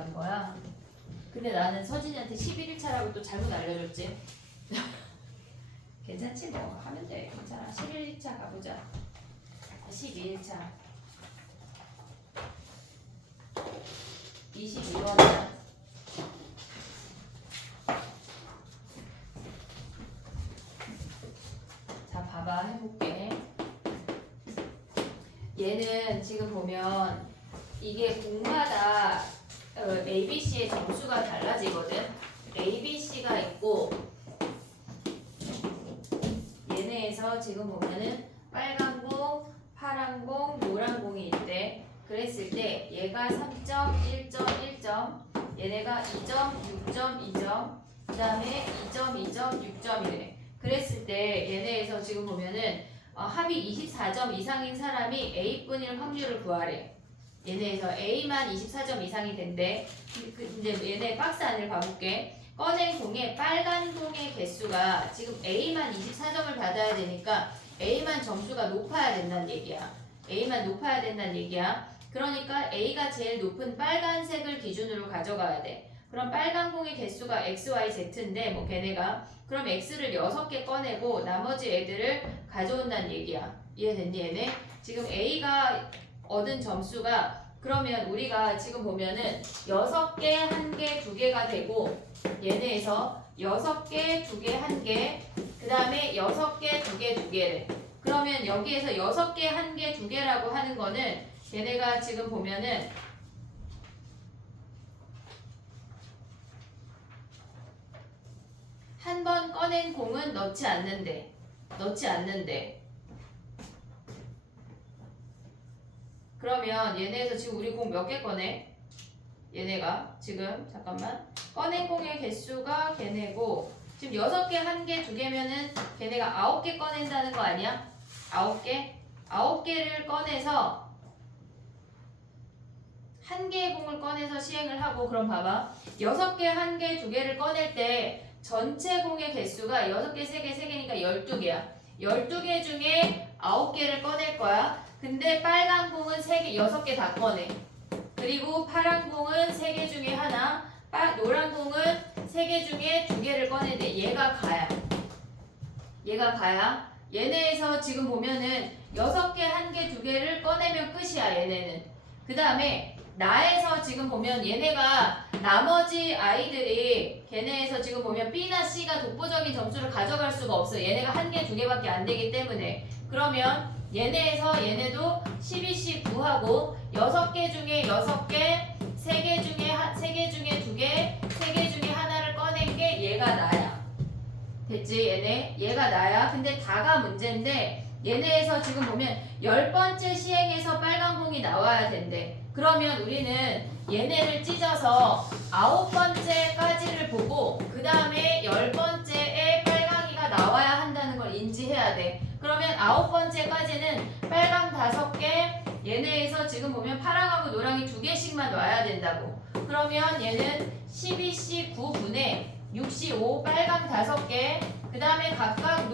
간 거야. 근데 나는 서진이한테 11일차라고 또 잘못 알려줬지. 괜찮지 뭐 하면 돼. 괜찮아. 11일차 가보자. 12일차 22번이야. 자 봐봐 해볼게. 얘는 지금 보면 이게 공마다 ABC의 점수가 달라지거든. ABC가 있고 얘네에서 지금 보면은 빨간 공, 파란 공, 노란 공이 있대. 그랬을 때 얘가 3점, 1점, 1점, 얘네가 2점, 6점, 2점, 그 다음에 2점, 2점, 6점이래. 그랬을 때 얘네에서 지금 보면은 합이 24점 이상인 사람이 A분일 확률을 구하래. 얘네에서 A만 24점 이상이 된대. 이제 얘네 박스 안을 봐볼게. 꺼낸 공에 빨간 공의 개수가 지금 A만 24점을 받아야 되니까 A만 점수가 높아야 된다는 얘기야. A만 높아야 된다는 얘기야. 그러니까 A가 제일 높은 빨간색을 기준으로 가져가야 돼. 그럼 빨간 공의 개수가 X, Y, Z인데 뭐 걔네가 그럼 X를 6개 꺼내고 나머지 애들을 가져온다는 얘기야. 이해됐니 얘네? 지금 A가 얻은 점수가 그러면 우리가 지금 보면은 6개, 1개, 2개가 되고 얘네에서 6개, 2개, 1개 그 다음에 6개, 2개, 2개래. 그러면 여기에서 6개, 1개, 2개라고 하는 거는 얘네가 지금 보면은 한 번 꺼낸 공은 넣지 않는데 그러면 얘네에서 지금 우리 공 몇 개 꺼내? 얘네가 지금 잠깐만 꺼낸 공의 개수가 걔네고 지금 6개, 1개, 2개면은 걔네가 9개 꺼낸다는 거 아니야? 9개? 9개를 꺼내서 1개의 공을 꺼내서 시행을 하고 그럼 봐봐 6개, 1개, 2개를 꺼낼 때 전체 공의 개수가 6개, 3개, 3개니까 12개야 12개 중에 9개를 꺼낼 거야 근데 빨간 공은 3개, 6개 다 꺼내 그리고 파란 공은 3개 중에 하나 노란 공은 3개 중에 2개를 꺼내는데 얘가 가야 얘네에서 지금 보면은 6개, 1개, 2개를 꺼내면 끝이야 얘네는 그 다음에 나에서 지금 보면 얘네가 나머지 아이들이 걔네에서 지금 보면 B나 C가 독보적인 점수를 가져갈 수가 없어 얘네가 1개, 2개밖에 안 되기 때문에 그러면 얘네에서 얘네도 12, 9하고 6개 중에 6개 3개 중에 2개 3개 중에 하나를 꺼낸 게 얘가 나야 됐지 얘네? 얘가 나야 근데 다가 문제인데 얘네에서 지금 보면 10번째 시행에서 빨간 공이 나와야 된대 그러면 우리는 얘네를 찢어서 9번째까지를 보고 그 다음에 10번째에 빨강이가 나와야 한다는 걸 인지해야 돼 그러면 9번째까지는 빨강 5개 얘네에서 지금 보면 파랑하고 노랑이 2개씩만 놔야 된다고 그러면 얘는 12C 9분의 65 빨강 5개 그 다음에 각각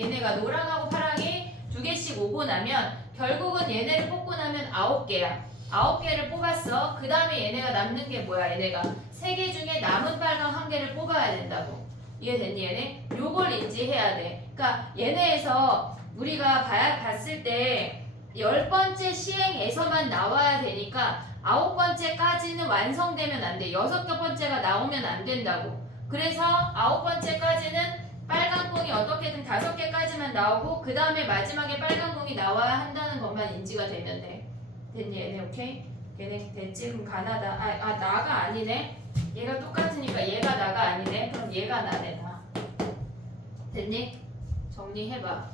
얘네가 노랑하고 파랑이 2개씩 오고 나면 결국은 얘네를 뽑고 나면 9개야 9개를 뽑았어 그 다음에 얘네가 남는 게 뭐야 얘네가 3개 중에 남은 빨강 1개를 뽑아야 된다고 이해됐니 얘네? 요걸 인지해야 돼 그러니까 얘네에서 우리가 봤을 때 10번째 시행에서만 나와야 되니까 9번째까지는 완성되면 안 돼 6번째가 나오면 안 된다고 그래서 9번째까지는 빨간 공이 어떻게든 5개까지만 나오고 그 다음에 마지막에 빨간 공이 나와야 한다는 것만 인지가 되면 돼 됐니 얘네 오케이? 걔네 됐지? 그럼 가나다 나가 아니네 얘가 똑같으니까 얘가 나가 아니네 그럼 얘가 나네 나 됐니? 정리해봐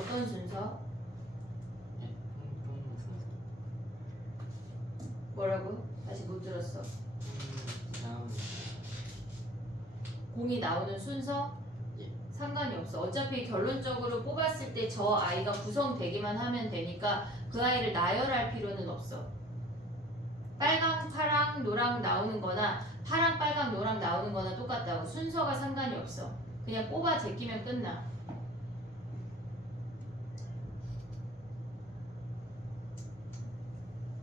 어떤 순서? 뭐라고? 다시 못 들었어. 공이 나오는 순서? 상관이 없어. 어차피 결론적으로 뽑았을 때 저 아이가 구성되기만 하면 되니까 그 아이를 나열할 필요는 없어. 빨강, 파랑, 노랑 나오는 거나 파랑, 빨강, 노랑 나오는 거나 똑같다고. 순서가 상관이 없어. 그냥 뽑아 제끼면 끝나.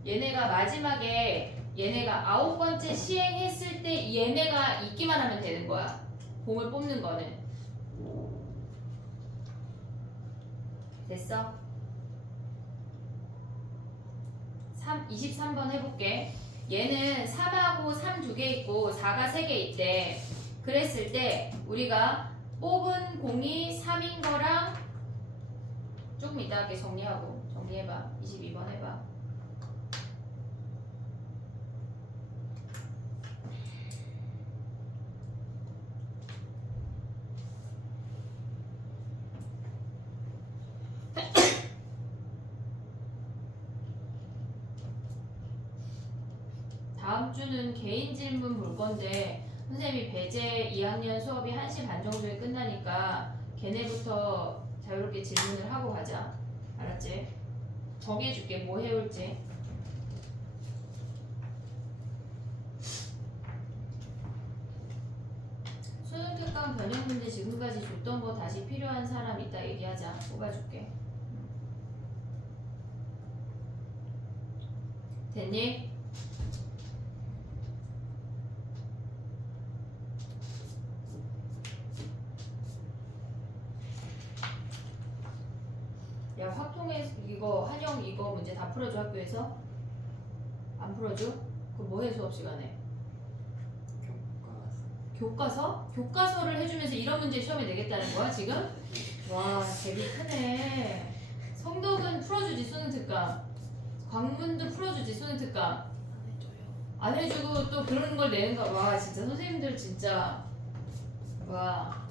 얘네가 마지막에 얘네가 9번째 시행했을 때 얘네가 있기만 하면 되는 거야. 공을 뽑는 거는. 됐어? 23번 해볼게. 얘는 3하고 3 두 개 있고 4가 3개 있대. 그랬을 때 우리가 뽑은 공이 3인 거랑 조금 이따 할게. 정리해봐. 22번 해봐. 다음 주는 개인 질문 볼 건데 선생님이 배제 2학년 수업이 1시 반 정도에 끝나니까 걔네부터 자유롭게 질문을 하고 가자. 알았지? 정해줄게. 뭐 해올지. 수능 특강 변형 문제 지금까지 줬던 거 다시 필요한 사람 이따 얘기하자. 뽑아줄게. 됐니? 야, 확통해. 이거 한영 이거 문제 다 풀어줘. 학교에서 안 풀어줘? 그럼 뭐 해? 수업 시간에 교과서? 교과서를 해주면서 이런 문제 시험에 내겠다는 거야 지금? 와, 재미 크네. 성덕은 풀어주지. 수능 특강. 광문도 풀어주지. 수능 특강. 안 해주고 또 그런 걸 내는 거야. 와, 진짜 선생님들 진짜. 와,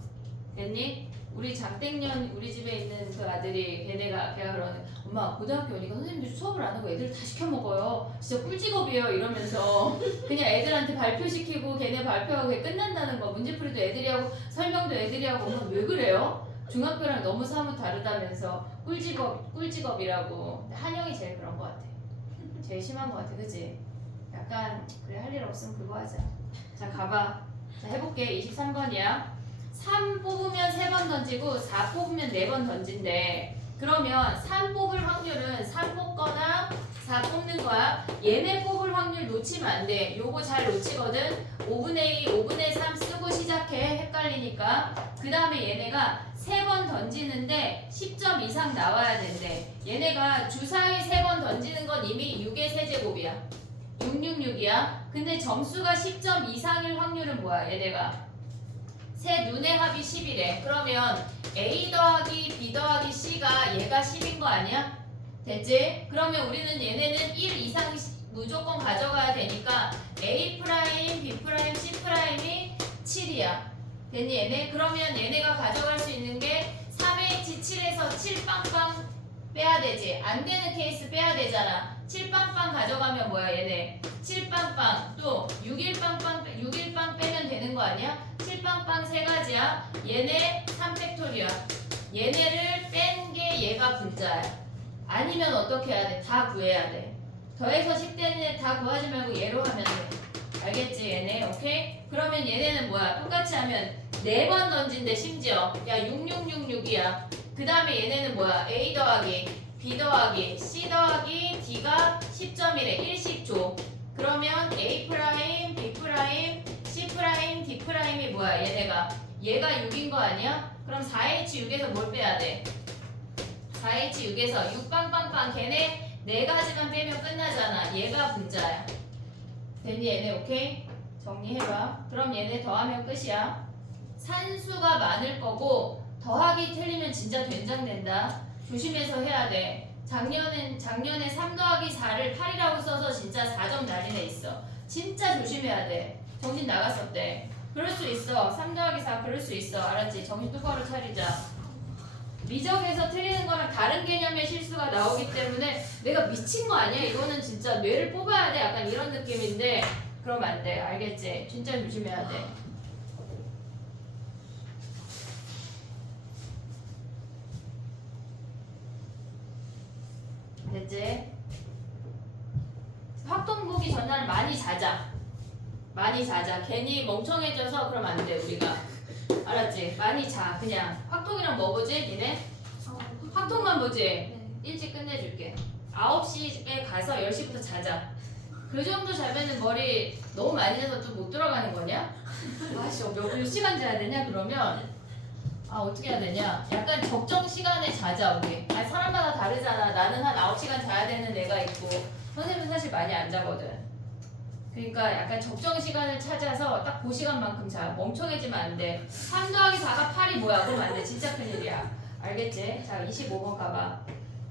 됐니? 우리 장땡년 우리 집에 있는 그 아들이 걔가 그러는, 엄마 고등학교 오니까 선생님들 수업을 안 하고 애들 다 시켜 먹어요. 진짜 꿀직업이에요. 이러면서 그냥 애들한테 발표시키고 걔네 발표하고 그게 끝난다는 거. 문제풀이도 애들이 하고 설명도 애들이 하고. 엄마 왜 그래요? 중학교랑 너무 사뭇 다르다면서 꿀직업이라고. 한영이 제일 그런 거 같아. 제일 심한 거 같아. 그치? 약간 그래, 할 일 없으면 그거 하자. 자, 가봐. 자, 해볼게. 23번이야 3 뽑으면 3번 던지고 4 뽑으면 4번 던진대. 그러면 3 뽑을 확률은 3 뽑거나 4 뽑는 거야. 얘네 뽑을 확률 놓치면 안 돼. 요거 잘 놓치거든. 5분의 2, 5분의 3 쓰고 시작해. 헷갈리니까. 그 다음에 얘네가 3번 던지는데 10점 이상 나와야 된대. 얘네가 주사위 3번 던지는 건 이미 6의 세제곱이야. 666이야. 근데 점수가 10점 이상일 확률은 뭐야? 얘네가 세 눈의 합이 10이래. 그러면 A 더하기 B 더하기 C가 얘가 10인 거 아니야? 됐지? 그러면 우리는 얘네는 1 이상 무조건 가져가야 되니까 A 프라임, B 프라임, C 프라임이 7이야. 됐니 얘네? 그러면 얘네가 가져갈 수 있는 게 3H7에서 7 빵빵 빼야 되지. 안 되는 케이스 빼야 되잖아. 7 빵빵 가져가면 뭐야 얘네? 7 빵빵 또 6일 빵빵 6일 빵 빼면 되는 거 아니야? 7 빵빵 세 가지야. 얘네 3팩토리야. 얘네를 뺀 게 얘가 분자야. 아니면 어떻게 해야 돼? 다 구해야 돼. 더해서 10 되는 애 다 구하지 말고 얘로 하면 돼. 알겠지 얘네? 오케이? 그러면 얘네는 뭐야? 똑같이 하면 4번 던진대. 심지어 야 6666이야. 그 다음에 얘네는 뭐야? A 더하기 B 더하기 C 더하기 D가 10점이래. 1씩 줘. 그러면 A 프라임, B 프라임, C 프라임, D 프라임이 뭐야? 얘가 6인 거 아니야? 그럼 4H6에서 뭘 빼야 돼? 4H6에서 6 빵빵빵 걔네 4가지만 빼면 끝나잖아. 얘가 분자야. 됐니 얘네? 오케이? 정리해봐. 그럼 얘네 더하면 끝이야. 산수가 많을 거고 더하기 틀리면 진짜 된장된다. 조심해서 해야 돼. 작년에 3 더하기 4를 8이라고 써서 진짜 4점 날린 애 있어. 진짜 조심해야 돼. 정신 나갔었대. 그럴 수 있어. 3 더하기 4 그럴 수 있어. 알았지? 정신 똑바로 차리자. 미적에서 틀리는 거랑 다른 개념의 실수가 나오기 때문에 내가 미친 거 아니야? 이거는 진짜 뇌를 뽑아야 돼. 약간 이런 느낌인데 그러면 안 돼. 알겠지? 진짜 조심해야 돼. 됐지? 확동 보기 전날 많이 자자. 많이 자자. 괜히 멍청해져서 그러면 안 돼. 우리가. 알았지? 많이 자. 그냥. 확통이랑 뭐 보지? 니네? 확통만 보지? 네. 일찍 끝내줄게. 9시에 가서 10시부터 자자. 그 정도 자면은 머리 너무 많이 자서 또 못 들어가는 거냐? 아씨, 몇 시간 자야 되냐? 그러면 어떻게 해야 되냐? 약간 적정 시간에 자자 우리. 사람마다 다르잖아. 나는 한 9시간 자야 되는 애가 있고 선생님은 사실 많이 안 자거든. 그러니까 약간 적정 시간을 찾아서 딱 그 시간만큼 자. 멍청해지면 안 돼. 3 더하기 4가 8이 뭐야? 그러면 안 돼. 진짜 큰일이야. 알겠지? 자, 25번 가봐.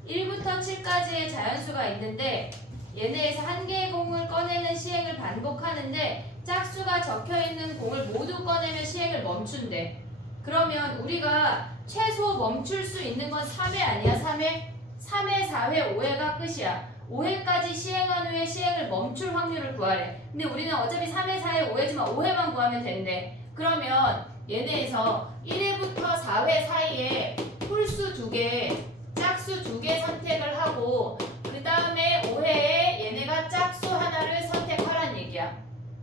1부터 7까지의 자연수가 있는데 얘네에서 한 개의 공을 꺼내는 시행을 반복하는데 짝수가 적혀있는 공을 모두 꺼내면 시행을 멈춘대. 그러면 우리가 최소 멈출 수 있는 건 3회 아니야? 3회? 3회, 4회, 5회가 끝이야. 5회까지 시행한 후에 시행을 멈출 확률을 구하래. 근데 우리는 어차피 3회, 4회, 5회지만 5회만 구하면 된대. 그러면 얘네에서 1회부터 4회 사이에 홀수 2개, 짝수 2개 선택을 하고 그 다음에 5회에 얘네가 짝수 하나를 선택하란 얘기야.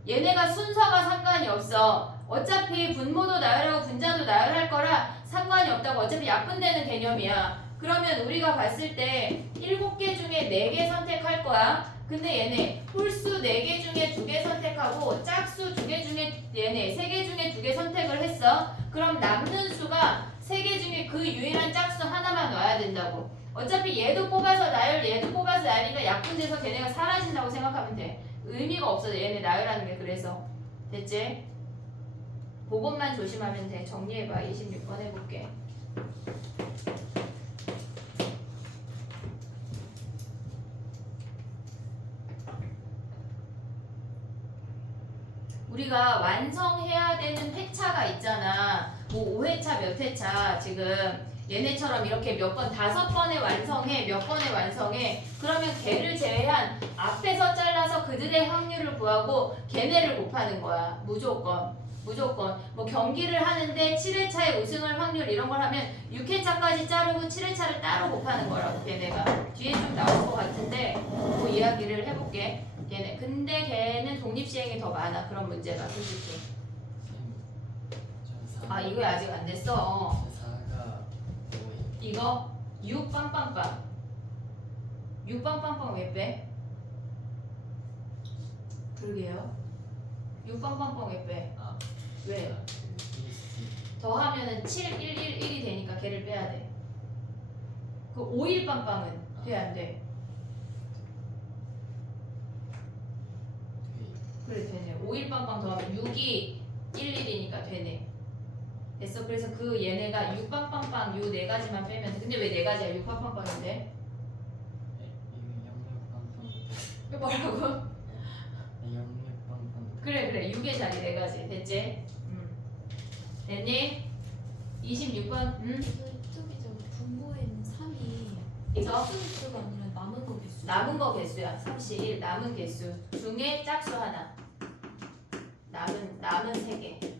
얘네가 순서가 상관이 없어. 어차피 분모도 나열하고 분자도 나열할 거라 상관이 없다고. 어차피 약분되는 개념이야. 그러면 우리가 봤을 때 7개 중에 4개 선택할 거야. 근데 얘네 홀수 4개 중에 2개 선택하고 짝수 2개 중에 얘네 3개 중에 2개 선택을 했어. 그럼 남는 수가 3개 중에 그 유일한 짝수 하나만 놔야 된다고. 어차피 얘도 뽑아서 나열, 얘도 뽑아서 나열이니까 약분돼서 걔네가 사라진다고 생각하면 돼. 의미가 없어 얘네 나열하는 게. 그래서 됐지? 그것만 조심하면 돼. 정리해봐. 26번 해볼게. 우리가 완성해야 되는 회차가 있잖아. 뭐 5회차 몇 회차 지금 얘네처럼 이렇게 몇 번, 5번에 완성해, 몇 번에 완성해. 그러면 걔를 제외한 앞에서 잘라서 그들의 확률을 구하고 걔네를 곱하는 거야. 무조건. 뭐 경기를 하는데 7회차에 우승할 확률 이런 걸 하면 6회차까지 자르고 7회차를 따로 곱하는 거라고. 걔네가 뒤에 좀 나올 것 같은데 그 이야기를 해볼게. 걔네. 근데 걔는 독립시행이 더 많아. 그런 문제가 솔직히. 이거 아직 안 됐어. 이거 6 빵빵빵. 6 빵빵빵 왜 빼? 그러게요. 6 빵빵빵 왜 빼? 왜? 더하면은 7, 1, 1, 1이 되니까 걔를 빼야 돼. 그 5, 1 빵빵은 돼, 안 돼? 그래, 되네. 5, 1 빵빵 더하면 6이 1, 1이니까 되네. 됐어. 그래서 그 얘네가 6 빵빵빵 요 4가지만 빼면 돼. 근데 왜 4가지야? 6 빵빵빵인데? 이거 뭐라고? 그래 6의 자리 4가지 됐지? 됐니? 26번 저기 분모에 있는 3이 이거? 짝수가 아니라 남은 거 개수. 남은 거 개수야. 31 남은 개수 중에 짝수 하나. 남은 3개.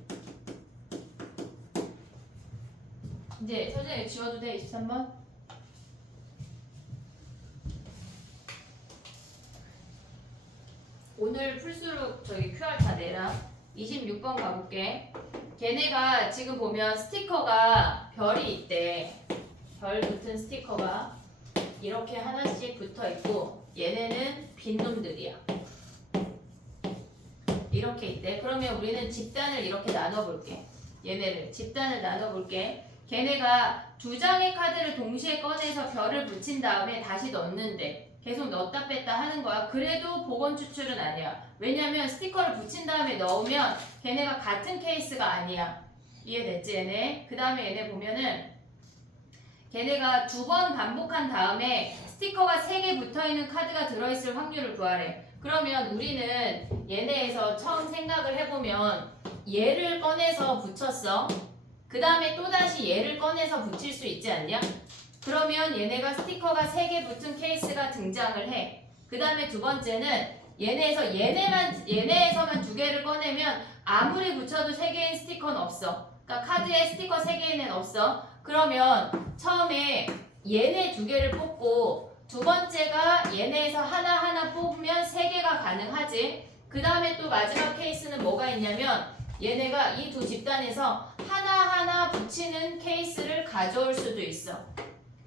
이제 선생님 지워도 돼? 23번? 오늘 풀수록 저기 QR 다 내라. 26번 가볼게. 걔네가 지금 보면 스티커가 별이 있대. 별 붙은 스티커가 이렇게 하나씩 붙어 있고 얘네는 빈 놈들이야. 이렇게 있대. 그러면 우리는 집단을 이렇게 나눠볼게. 얘네를 집단을 나눠볼게. 걔네가 2장의 카드를 동시에 꺼내서 별을 붙인 다음에 다시 넣는데 계속 넣었다 뺐다 하는 거야. 그래도 복원 추출은 아니야. 왜냐면 스티커를 붙인 다음에 넣으면 걔네가 같은 케이스가 아니야. 이해됐지 얘네? 그 다음에 얘네 보면은 걔네가 2번 반복한 다음에 스티커가 3개 붙어있는 카드가 들어있을 확률을 구하래. 그러면 우리는 얘네에서 처음 생각을 해보면 얘를 꺼내서 붙였어. 그 다음에 또다시 얘를 꺼내서 붙일 수 있지 않냐? 그러면 얘네가 스티커가 3개 붙은 케이스가 등장을 해. 그 다음에 두 번째는 얘네에서만 2개를 꺼내면 아무리 붙여도 3개인 스티커는 없어. 그러니까 카드에 스티커 3개는 없어. 그러면 처음에 얘네 2개를 뽑고 두 번째가 얘네에서 하나하나 뽑으면 3개가 가능하지. 그 다음에 또 마지막 케이스는 뭐가 있냐면 얘네가 이 두 집단에서 하나하나 붙이는 케이스를 가져올 수도 있어.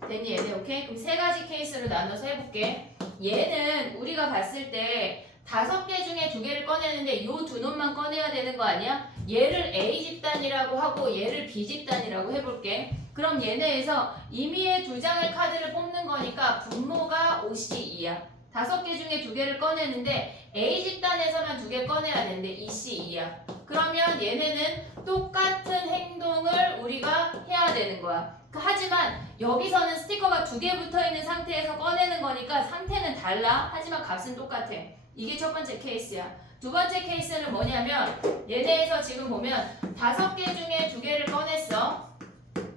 됐니 얘네? 오케이? 그럼 3가지 케이스로 나눠서 해볼게. 얘는 우리가 봤을 때 5개 중에 2개를 꺼내는데 요 두 놈만 꺼내야 되는 거 아니야? 얘를 A 집단이라고 하고 얘를 B 집단이라고 해볼게. 그럼 얘네에서 임의의 2장의 카드를 뽑는 거니까 분모가 OC2야. 5개 중에 2개를 꺼내는데 A 집단에서만 2개 꺼내야 되는데 EC2야. 그러면 얘네는 똑같은 행동을 우리가 해야 되는 거야. 하지만 여기서는 스티커가 2개 붙어있는 상태에서 꺼내는 거니까 상태는 달라. 하지만 값은 똑같아. 이게 첫 번째 케이스야. 두 번째 케이스는 뭐냐면 얘네에서 지금 보면 5개 중에 2개를 꺼냈어.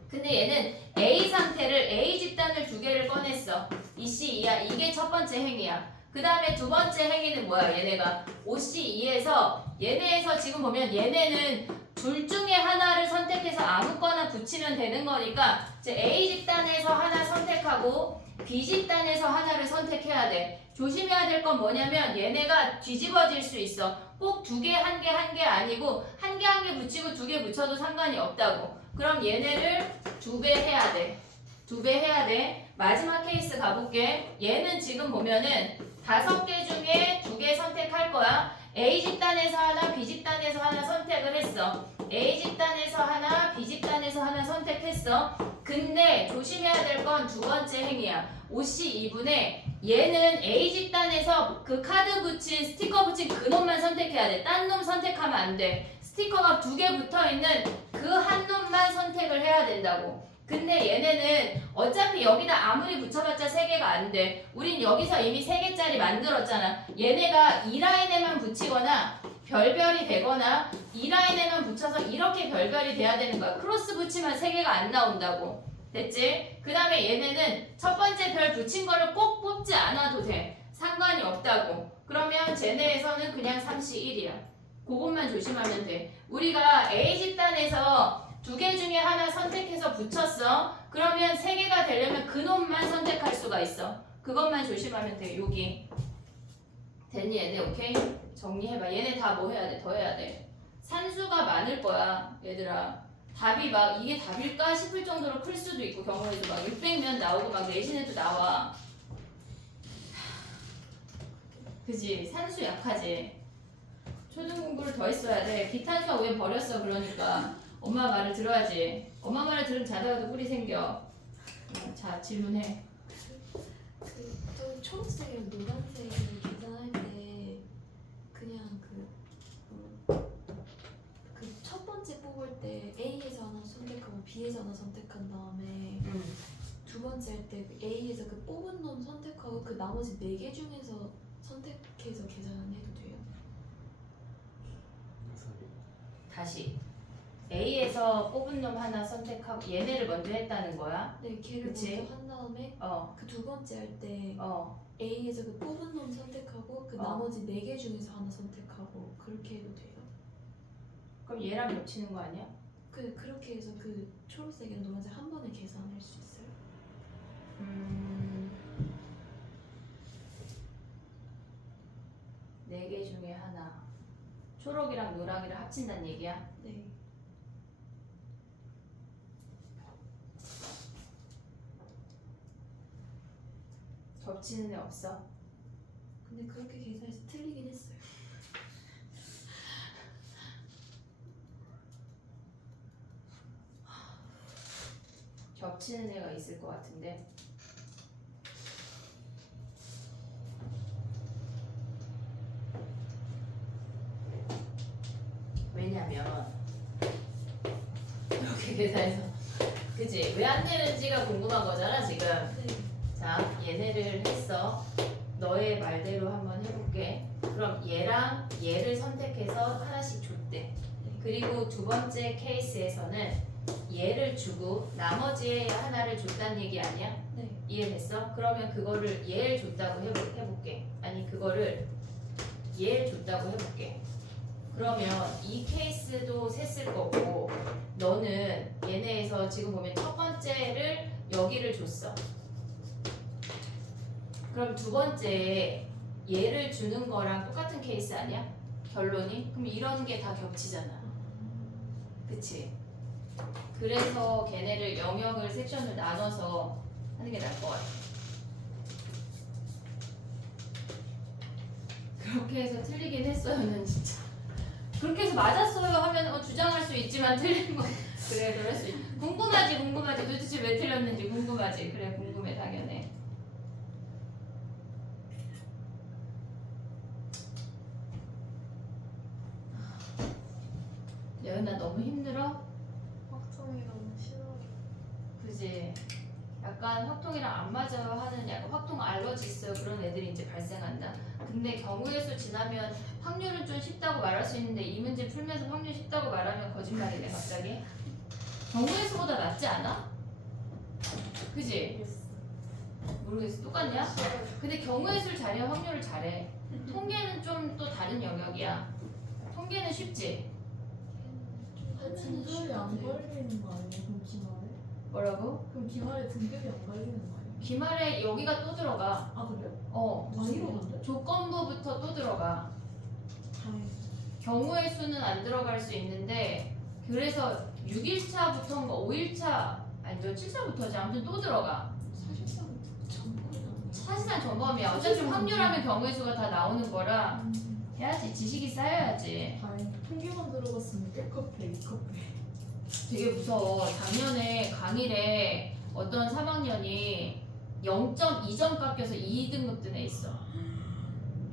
근데 얘는 A 상태를 A 집단을 2개를 꺼냈어. EC2야. 이게 첫 번째 행위야. 그 다음에 두 번째 행위는 뭐야? 얘네가 OC2에서 얘네에서 지금 보면 얘네는 둘 중에 하나를 선택해서 아무거나 붙이면 되는 거니까 이제 A 집단에서 하나 선택하고 B 집단에서 하나를 선택해야 돼. 조심해야 될 건 뭐냐면 얘네가 뒤집어질 수 있어. 꼭 2개, 1개, 1개 아니고 1개, 1개 붙이고 2개 붙여도 상관이 없다고. 그럼 얘네를 2배 해야 돼. 2배 해야 돼. 마지막 케이스 가볼게. 얘는 지금 보면은 5개 중에 2개 선택할 거야. A 집단에서 하나, B 집단에서 하나 선택을 했어. A 집단에서 하나, B 집단에서 하나 선택했어. 근데 조심해야 될 건 두 번째 행위야. OC2분에 얘는 A 집단에서 그 카드 붙인, 스티커 붙인 그 놈만 선택해야 돼. 딴 놈 선택하면 안 돼. 스티커가 2개 붙어있는 그 한 놈만 선택을 해야 된다고. 근데 얘네는 어차피 여기다 아무리 붙여봤자 3개가 안 돼. 우린 여기서 이미 3개짜리 만들었잖아. 얘네가 이 라인에만 붙이거나 별별이 되거나 이 라인에만 붙여서 이렇게 별별이 돼야 되는 거야. 크로스 붙이면 3개가 안 나온다고. 됐지? 그 다음에 얘네는 첫 번째 별 붙인 거를 꼭 뽑지 않아도 돼. 상관이 없다고. 그러면 쟤네에서는 그냥 3C1이야. 그것만 조심하면 돼. 우리가 A 집단에서 2개 중에 하나 선택해서 붙였어. 그러면 3개가 되려면 그 놈만 선택할 수가 있어. 그것만 조심하면 돼. 여기. 됐니 얘네? 오케이? 정리해봐. 얘네 다 뭐 해야 돼? 더 해야 돼. 산수가 많을 거야. 얘들아. 답이 막 이게 답일까 싶을 정도로 클 수도 있고 경우에도 막 600면 나오고 막 내신에도 나와. 그지? 산수 약하지? 초등 공부를 더 했어야 돼. 기탄수가 왜 버렸어? 그러니까 엄마 말을 들어야지. 엄마 말을 들으면 자다가도 꿀이 생겨. 자, 질문해. 또 초록색이랑 노란색을 계산할 때 그냥 첫 번째 뽑을 때 A에서 하나 선택하고 B에서 하나 선택한 다음에 두 번째 할 때 A에서 그 뽑은 놈 선택하고 그 나머지 4개 중에서 선택해서 계산해도 돼요? 다시. A에서 뽑은 놈 하나 선택하고 얘네를 먼저 했다는 거야. 네, 걔를 그치? 먼저 한 다음에 그 두 번째 할 때 A에서 그 뽑은 놈 선택하고 그 나머지 4개 중에서 하나 선택하고 그렇게 해도 돼요? 그럼 얘랑 겹치는 거 아니야? 그렇게 해서 그 초록색이랑 노란색 한 번에 계산할 수 있어요? 4개 중에 하나. 초록이랑 노랑이를 합친다는 얘기야? 네. 겹치는 애 없어? 근데 그렇게 계산해서 틀리긴 했어요. 겹치는 애가 있을 것 같은데. 왜냐면 이렇게 계산해서 그치? 왜 안 되는지가 궁금한 거잖아 지금. 네. 자, 얘네를 했어. 너의 말대로 한번 해볼게. 그럼 얘랑 얘를 선택해서 하나씩 줬대. 그리고 두 번째 케이스에서는 얘를 주고 나머지 하나를 줬다는 얘기 아니야? 네. 이해됐어? 그러면 그거를 얘를 줬다고 해볼게. 아니 그거를 얘를 줬다고 해볼게. 그러면 이 케이스도 셌을 거고 너는 얘네에서 지금 보면 첫 번째를 여기를 줬어. 그럼 두 번째 얘를 주는 거랑 똑같은 케이스 아니야? 결론이? 그럼 이런 게 다 겹치잖아. 그치? 그래서 걔네를 영역을 섹션을 나눠서 하는 게 나을 것 같아. 그렇게 해서 틀리긴 했어요는 진짜. 그렇게 해서 맞았어요 하면 주장할 수 있지만 틀린 거 그래 그럴 수 있. 궁금하지 도대체 왜 틀렸는지 궁금하지. 그래 궁금해 당연해. 여은아 너무 힘들어? 확정이 너무 싫어요. 그지? 약간 확통이랑 안 맞아요 하는 약간 확통 알러지 있어요 그런 애들이 이제 발생한다. 근데 경우의 수 지나면 확률은 좀 쉽다고 말할 수 있는데 이 문제 풀면서 확률 쉽다고 말하면 거짓말이네 갑자기. 경우의 수보다 낫지 않아? 그지? 모르겠어. 똑같냐? 근데 경우의 수를 잘해야 확률을 잘해. 통계는 좀 또 다른 영역이야. 통계는 쉽지? 등급이 안 걸리는 거 아니에요? 그럼 기말에? 뭐라고? 그럼 기말에 등급이 안 걸리는 거 아니에요? 기말에 여기가 또 들어가. 아 그래요? 어. 많이 오던데? 조건부부터 또 들어가. 다행이다. 경우의 수는 안 들어갈 수 있는데 그래서 6일차부터인가 5일차 아니죠 7차부터지 아무튼 또 들어가. 사실상 전부는 사실상 전범이야. 어차피 확률하면 경우의 수가 다 나오는 거라 해야지. 지식이 쌓여야지. 다행이다. 통계만 들어갔으면 1컵에 2컵에 되게 무서워. 작년에 강일에 어떤 3학년이 0.2점 깎여서 2등급 든 애 있어.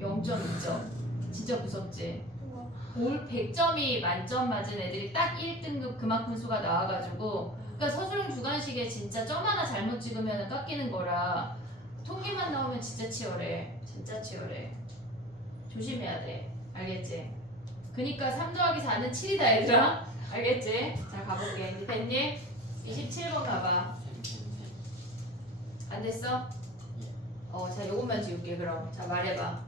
0.2점. 진짜 무섭지. 올 100점이 만점 맞은 애들이 딱 1등급 그만큼 수가 나와가지고 그러니까 서술형 주관식에 진짜 점 하나 잘못 찍으면 깎이는 거라 통계만 나오면 진짜 치열해. 진짜 치열해. 조심해야 돼. 알겠지? 그니까 3 더하기 4는 7이다 얘들아. 알겠지? 자 가볼게. 이제 됐니? 27번 가봐. 안 됐어? 자 요것만 지울게 그럼. 자 말해봐.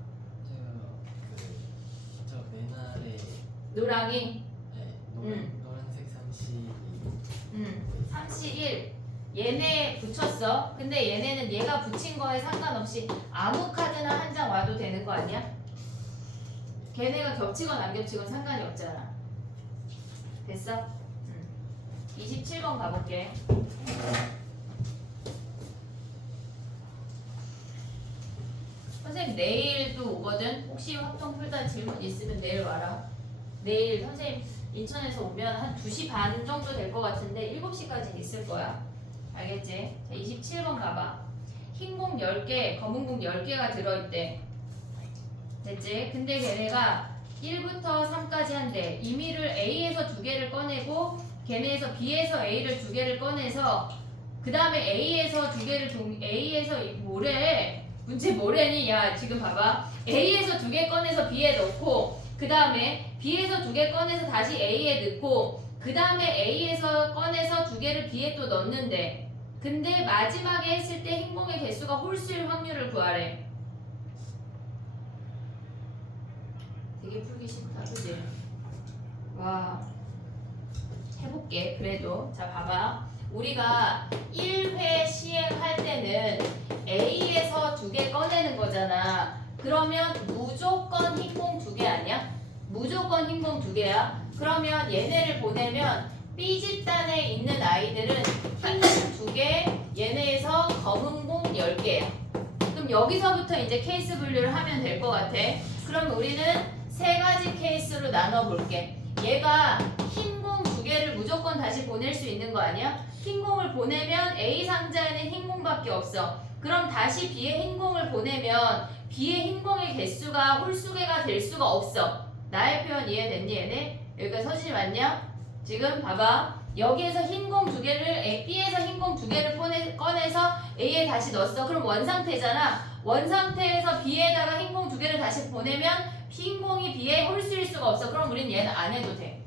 저 맨날에 노랑이 노란색 31 얘네 붙였어. 근데 얘네는 얘가 붙인 거에 상관없이 아무 카드나 한 장 와도 되는 거 아니야? 걔네가 겹치건 안 겹치건 상관이 없잖아. 됐어? 27번 가볼게. 선생님 내일도 오거든. 혹시 확통 풀다 질문 있으면 내일 와라. 내일 선생님 인천에서 오면 한 2시 반 정도 될 것 같은데 7시까지는 있을 거야. 알겠지? 자, 27번 가봐. 흰 공 10개, 검은 공 10개가 들어있대. 됐지? 근데 걔네가 1부터 3까지 한대. 임의를 A에서 2개를 꺼내고 걔네에서 B에서 A를 2개를 꺼내서 그 다음에 A에서 2개를 A에서 뭐래? 문제 뭐래니? 야 지금 봐봐. A에서 2개 꺼내서 B에 넣고 그 다음에 B에서 2개 꺼내서 다시 A에 넣고 그 다음에 A에서 꺼내서 2개를 B에 또 넣는데 근데 마지막에 했을 때 흰공의 개수가 홀수일 확률을 구하래. 되게 풀기 쉽다 그지? 와 해볼게 그래도. 자 봐봐. 우리가 1회 시행할 때는 A에서 2개 꺼내는 거잖아. 그러면 무조건 흰공 2개 아니야? 무조건 흰공 2개야. 그러면 얘네를 보내면 B집단에 있는 아이들은 흰공 2개, 얘네에서 검은 공 10개야. 그럼 여기서부터 이제 케이스 분류를 하면 될 것 같아. 그럼 우리는 3가지 케이스로 나눠볼게. 얘가 흰공 2개를 무조건 다시 보낼 수 있는 거 아니야? 흰공을 보내면 A 상자에는 흰공밖에 없어. 그럼 다시 B에 흰공을 보내면 B의 흰공의 개수가 홀수개가 될 수가 없어. 나의 표현 이해됐니 얘네? 여기가 서진이 맞냐? 지금 봐봐. 여기에서 흰공 2개를 B에서 흰공 2개를 꺼내서 A에 다시 넣었어. 그럼 원상태잖아. 원상태에서 B에다가 흰공 2개를 다시 보내면 흰공이 B의 홀수일 수가 없어. 그럼 우린 얘는 안 해도 돼.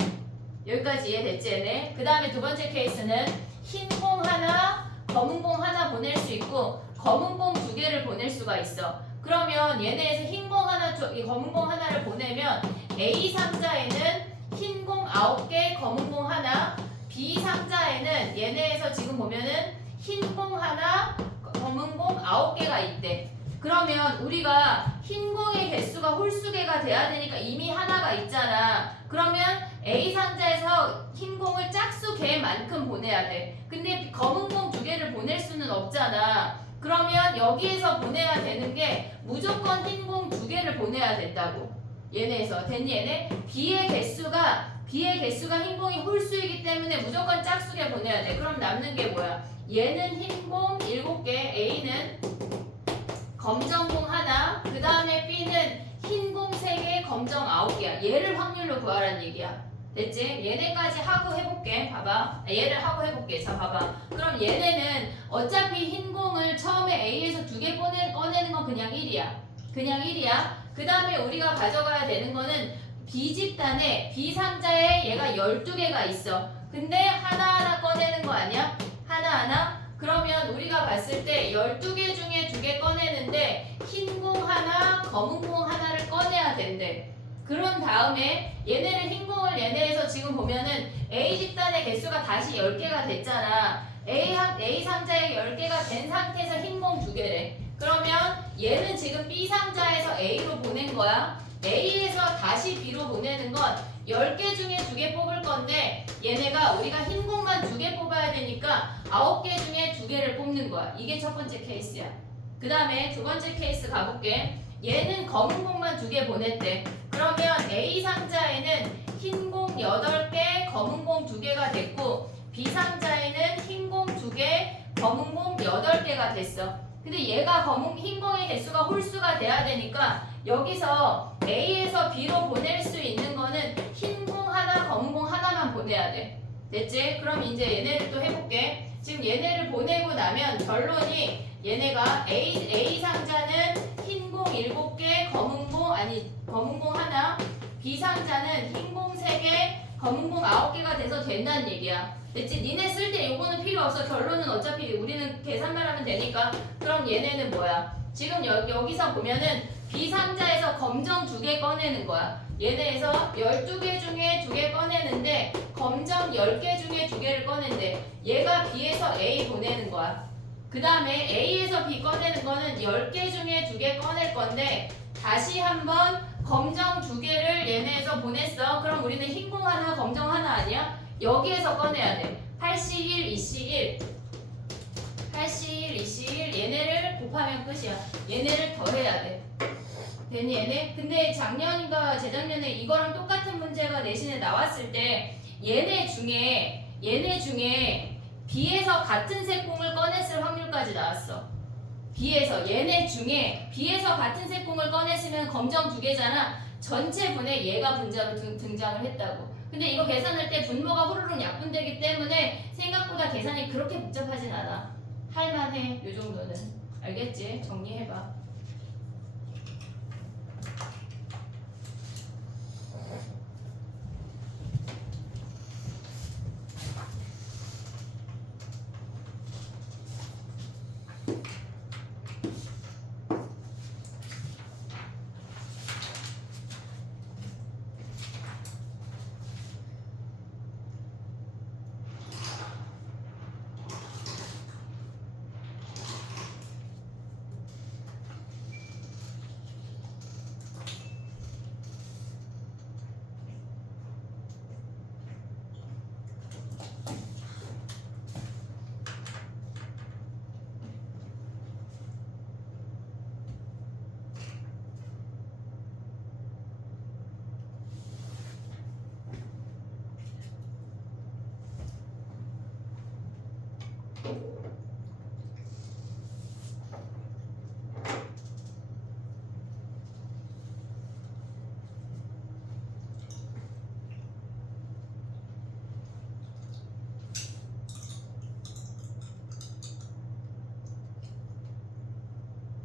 여기까지 이해됐지 얘네? 그 다음에 두 번째 케이스는 흰 공 하나, 검은 공 하나 보낼 수 있고 검은 공 두 개를 보낼 수가 있어. 그러면 얘네에서 흰 공 하나, 이 검은 공 하나를 보내면 A 상자에는 흰 공 9개, 검은 공 하나, B 상자에는 얘네에서 지금 보면은 흰 공 하나, 검은 공 9개가 있대. 그러면 우리가 흰 공의 개수가 홀수개가 돼야 되니까 이미 하나가 있잖아. 그러면 A 상자에서 흰 공을 짝수 개만큼 보내야 돼. 근데 검은 공 두 개를 보낼 수는 없잖아. 그러면 여기에서 보내야 되는 게 무조건 흰 공 두 개를 보내야 된다고. 얘네에서 됐니 얘네? B의 개수가 흰 공이 홀수이기 때문에 무조건 짝수개 보내야 돼. 그럼 남는 게 뭐야? 얘는 흰 공 7개, A는 검정공 하나, 그 다음에 B는 흰공 3개, 검정 9개야. 얘를 확률로 구하라는 얘기야. 됐지? 얘네까지 하고 해볼게. 봐봐. 얘를 하고 해볼게. 자, 봐봐. 그럼 얘네는 어차피 흰공을 처음에 A에서 2개 꺼내는 건 그냥 1이야. 그냥 1이야. 그 다음에 우리가 가져가야 되는 거는 B 집단에 B 상자에 얘가 12개가 있어. 근데 하나하나 꺼내는 거 아니야? 하나하나? 그러면 우리가 봤을 때 12개 중에 2개 꺼내는데 흰 공 하나, 검은 공 하나를 꺼내야 된대. 그런 다음에 얘네를 흰 공을 얘네에서 지금 보면은 A 집단의 개수가 다시 10개가 됐잖아. A 상자에 10개가 된 상태에서 흰 공 2개래. 그러면 얘는 지금 B 상자에서 A로 보낸 거야. A에서 다시 B로 보내는 건 10개 중에 2개 뽑을 건데 얘네가 우리가 흰 공만 2개 뽑아야 되니까 9개 중에 2개를 뽑는 거야. 이게 첫 번째 케이스야. 그 다음에 두 번째 케이스 가볼게. 얘는 검은 공만 2개 보냈대. 그러면 A 상자에는 흰 공 8개, 검은 공 2개가 됐고 B 상자에는 흰 공 2개, 검은 공 8개가 됐어. 근데 얘가 흰 공의 개수가 홀수가 돼야 되니까 여기서 A에서 B로 보낼 수 있는 거는 흰 공 하나, 검은 공 하나만 보내야 돼. 됐지? 그럼 이제 얘네를 또 해볼게. 지금 얘네를 보내고 나면 결론이 얘네가 A 상자는 흰 공 7개, 검은 공 하나, B 상자는 흰 공 3개, 검은 공 9개가 돼서 된다는 얘기야. 됐지? 니네 쓸 때 요거는 필요 없어. 결론은 어차피 우리는 계산만 하면 되니까. 그럼 얘네는 뭐야? 지금 여기서 보면은 B 상자에서 검정 2개 꺼내는 거야. 얘네에서 12개 중에 2개 꺼내는데 검정 10개 중에 2개를 꺼낸대. 얘가 B에서 A 보내는 거야. 그 다음에 A에서 B 꺼내는 거는 10개 중에 2개 꺼낼 건데 다시 한번 검정 2개를 얘네에서 보냈어. 그럼 우리는 흰 공 하나, 검정 하나 아니야? 여기에서 꺼내야 돼. 8C1, 2C1 8C1, 2C1 얘네를 곱하면 끝이야. 얘네를 더해야 돼. 되니 얘네? 근데 작년인가 재작년에 이거랑 똑같은 문제가 내신에 나왔을 때 얘네 중에 B에서 같은 색공을 꺼냈을 확률까지 나왔어. 얘네 중에 B에서 같은 색공을 꺼냈으면 검정 2개잖아. 전체 분에 얘가 분자로 등장을 했다고. 근데 이거 계산할 때 분모가 후루룩 약분되기 때문에 생각보다 계산이 그렇게 복잡하진 않아. 할만해. 요 정도는. 알겠지? 정리해봐.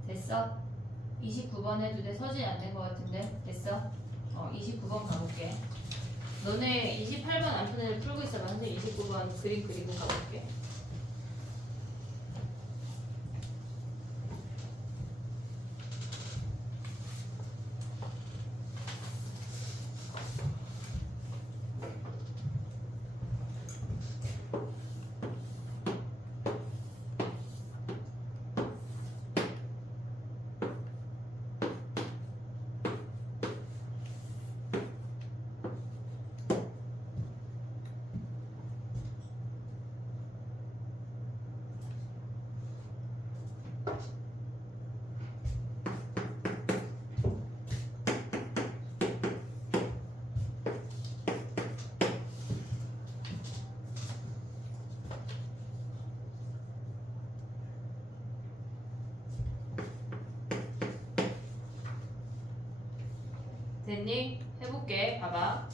됐어? 29번 해도 돼? 서진이 안 된 것 같은데? 됐어? 29번 가볼게. 너네 28번 안 푼 애들 풀고 있어봐. 선생님 29번 그림 그리고 가볼게. 됐니? 해볼게. 봐봐.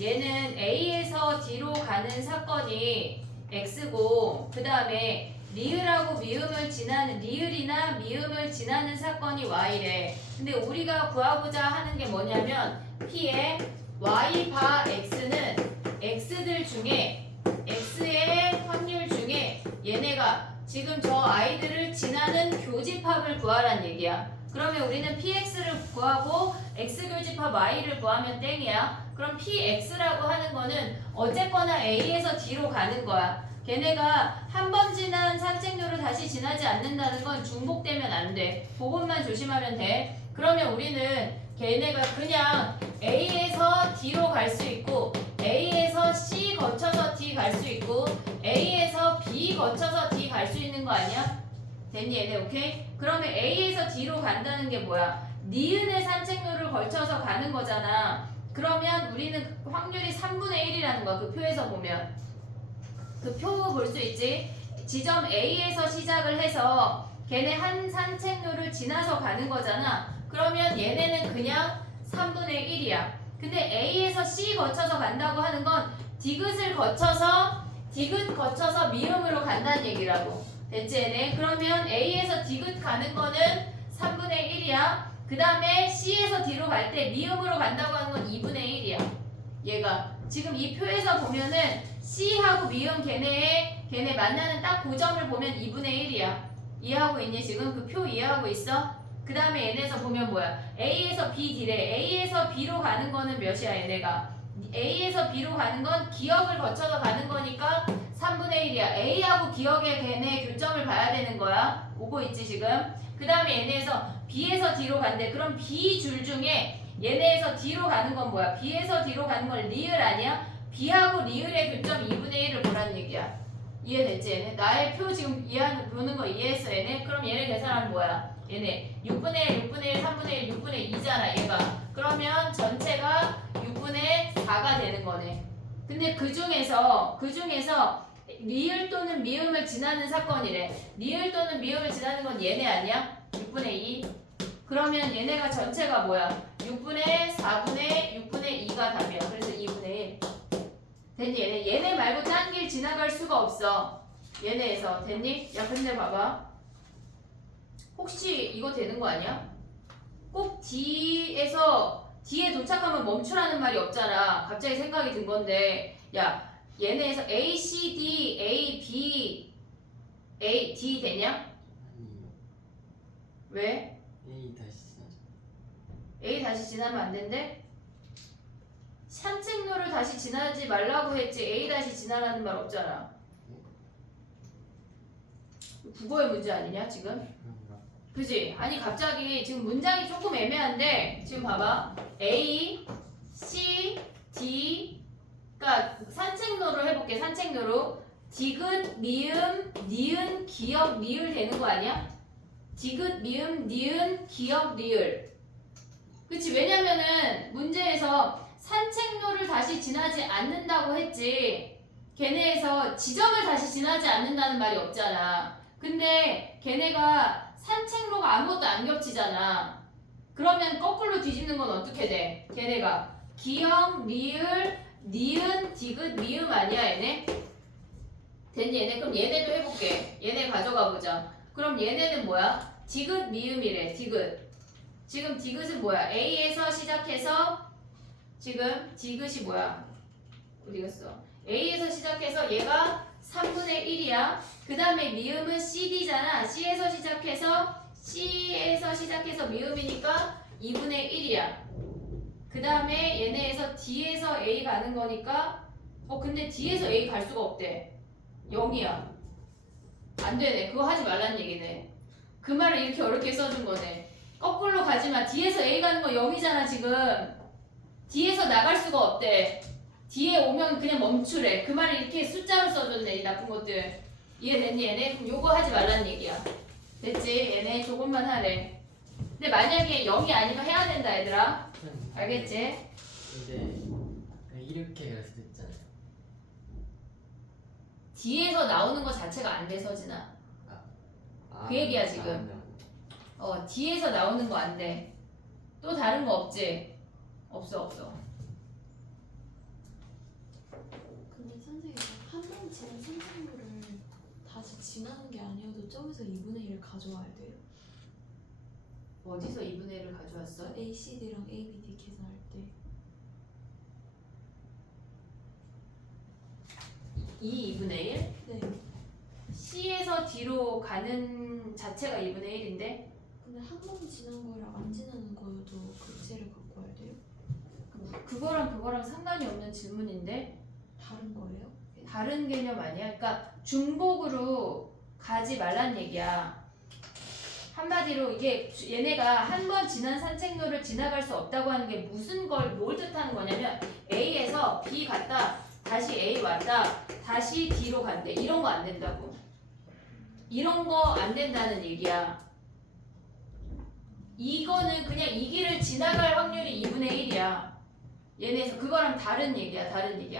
얘는 A에서 D로 가는 사건이 X고 그 다음에 리을하고 미음을 지나는 리을이나 미음을 지나는 사건이 Y래. 근데 우리가 구하고자 하는 게 뭐냐면 P의 Y 바 X는 X들 중에 X의 확률 중에 얘네가 지금 저 아이들을 지나는 교집합을 구하란 얘기야. 그러면 우리는 PX를 구하고 X교집합 Y를 구하면 땡이야. 그럼 PX라고 하는 거는 어쨌거나 A에서 D로 가는 거야. 걔네가 한 번 지난 산책로를 다시 지나지 않는다는 건 중복되면 안 돼. 그것만 조심하면 돼. 그러면 우리는 걔네가 그냥 A에서 D로 갈 수 있고 A에서 C 거쳐서 D 갈 수 있고 A에서 B 거쳐서 D 갈 수 있는 거 아니야? 됐니 얘네 오케이? 그러면 A에서 D로 간다는 게 뭐야? 니은의 산책로를 걸쳐서 가는 거잖아. 그러면 우리는 확률이 3분의 1이라는 거야. 그 표에서 보면. 그 표 볼 수 있지? 지점 A에서 시작을 해서 걔네 한 산책로를 지나서 가는 거잖아. 그러면 얘네는 그냥 3분의 1이야. 근데 A에서 C 거쳐서 간다고 하는 건 디귿을 거쳐서 디귿 거쳐서 미음으로 간다는 얘기라고. 됐지 얘네? 그러면 A에서 디귿 가는 거는 3분의 1이야. 그 다음에 C에서 D로 갈 때 미음으로 간다고 하는 건 2분의 1이야. 얘가 지금 이 표에서 보면은 C하고 미음 걔네 만나는 딱 그 점을 보면 2분의 1이야. 이해하고 있니 지금? 그 표 이해하고 있어? 그 다음에 얘네에서 보면 뭐야? A에서 B, D래. A에서 B로 가는 거는 몇이야 얘네가? A에서 B로 가는 건 기억을 거쳐서 가는 거니까 3분의 1이야. A하고 기억의 걔네 교점을 봐야 되는 거야. 오고 있지 지금? 그 다음에 얘네에서 B에서 D로 간대. 그럼 B 줄 중에 얘네에서 D로 가는 건 뭐야? B에서 D로 가는 건 리을 아니야? B하고 리을의 교점 2분의 1을 보란 얘기야. 이해됐지 얘네? 나의 표 지금 보는 거 이해했어 얘네? 그럼 얘네 계산하면 뭐야? 얘네 6분의 1, 6분의 1, 3분의 1, 6분의 2잖아 얘가. 그러면 전체가 6분의 4가 되는 거네. 근데 그 중에서 리을 또는 미음을 지나는 사건이래. 리을 또는 미음을 지나는 건 얘네 아니야? 6분의 2. 그러면 얘네가 전체가 뭐야? 6분의 4분의 6분의 2가 답이야. 그래서 2분의 1. 됐니? 얘네 말고 딴 길 지나갈 수가 없어. 얘네에서. 됐니? 야 근데 봐봐. 혹시 이거 되는 거 아니야? 꼭 D에 도착하면 멈추라는 말이 없잖아. 갑자기 생각이 든 건데 야 얘네에서 A, C, D, A, B, A, D 되냐? 아니요. 왜? A 다시 지나죠. A 다시 지나면 안 된대? 산책로를 다시 지나지 말라고 했지 A 다시 지나라는 말 없잖아. 국어의 문제 아니냐 지금? 그런가? 그지? 아니 갑자기 지금 문장이 조금 애매한데 지금 봐봐 A, C, D 그러니까 산책로로 해볼게. 산책로로 디귿, 미음, 니은, 기역, 리을 되는 거 아니야? 디귿, 미음, 니은, 기역, 리을. 그치? 왜냐면은 문제에서 산책로를 다시 지나지 않는다고 했지 걔네에서 지점을 다시 지나지 않는다는 말이 없잖아. 근데 걔네가 산책로가 아무것도 안 겹치잖아. 그러면 거꾸로 뒤집는 건 어떻게 돼? 걔네가 기역, 리을, 니은, 디귿, 미음 아니야 얘네? 됐니 얘네? 그럼 얘네도 해볼게. 얘네 가져가 보자. 그럼 얘네는 뭐야? 디귿, 미음이래. 디귿. 지금 디귿은 뭐야? A에서 시작해서 지금 디귿이 뭐야? 어디 갔어? A에서 시작해서 얘가 3분의 1이야. 그 다음에 미음은 CD잖아. C에서 시작해서 미음이니까 2분의 1이야. 그 다음에 얘네에서 D에서 A 가는 거니까 근데 D에서 A 갈 수가 없대. 0이야. 안 되네. 그거 하지 말란 얘기네. 그 말을 이렇게 어렵게 써준 거네. 거꾸로 가지 마. D에서 A 가는 거 0이잖아 지금. D에서 나갈 수가 없대. D에 오면 그냥 멈추래. 그 말을 이렇게 숫자로 써줬네. 이 나쁜 것들. 이해됐니 얘네? 그럼 요거 하지 말란 얘기야. 됐지? 얘네 조금만 하래. 근데 만약에 0이 아니면 해야 된다 얘들아. 알겠지? 근데 그냥 이렇게 갈 수도 있잖아요. D에서 나오는 거 자체가 안 돼 서진아. 그 얘기야, 지금. D에서 나오는 거 안 돼. 또 다른 거 없지? 없어. 근데 선생님 한 번 지난 선생님을 다시 지나는 게 아니어도 점에서 2분의 1을 가져와야 돼요? 어디서 2분의 1을 가져왔어? ACD랑 ABD 계산할 때 2분의 1? 네. C에서 D로 가는 자체가 2분의 1인데 근데 한 번 지난 거랑 안 지나는 거여도 극제를 갖고 와야 돼요? 그거랑 상관이 없는 질문인데 다른 거예요? 다른 개념 아니야? 그러니까 중복으로 가지 말란 얘기야. 한마디로 이게 얘네가 한 번 지난 산책로를 지나갈 수 없다고 하는 게 뭘 뜻하는 거냐면 A에서 B 갔다 다시 A 왔다 다시 D로 간대. 이런 거 안 된다고. 이런 거 안 된다는 얘기야. 이거는 그냥 이 길을 지나갈 확률이 2분의 1이야. 얘네에서 그거랑 다른 얘기야.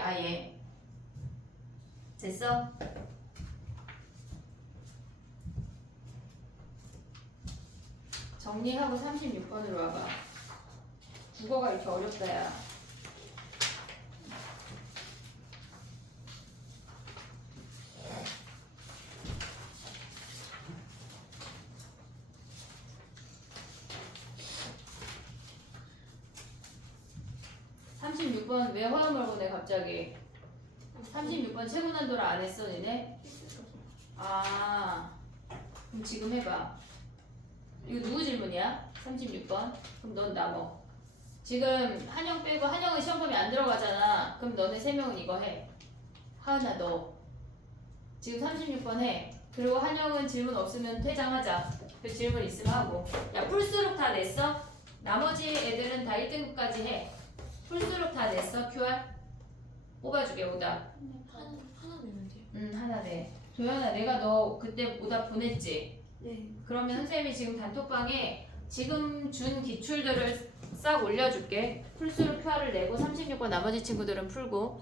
아예. 됐어? 정리하고 36번으로 와봐. 국어가 이렇게 어렵다 야. (36번) 왜 화음을 보내 갑자기? 36번 체분한도를 안 했어 니네? 그럼 지금 해봐. 이거 누구 질문이야? 36번. 그럼 넌 남어. 지금 한영 빼고 한영은 시험범위 안 들어가잖아. 그럼 너네 3명은 이거 해. 하은아 너. 지금 36번 해. 그리고 한영은 질문 없으면 퇴장하자. 그 질문 있으면 하고. 야 풀수록 다 냈어? 나머지 애들은 다 1등급까지 해. 풀수록 다 냈어? QR? 뽑아주게 오답. 하나 내면 돼요? 하나 내. 도현아 내가 너 그때 오답 보냈지? 네. 그러면 선생님이 지금 단톡방에 지금 준 기출들을 싹 올려줄게. 풀수록 QR을 내고 36번 나머지 친구들은 풀고.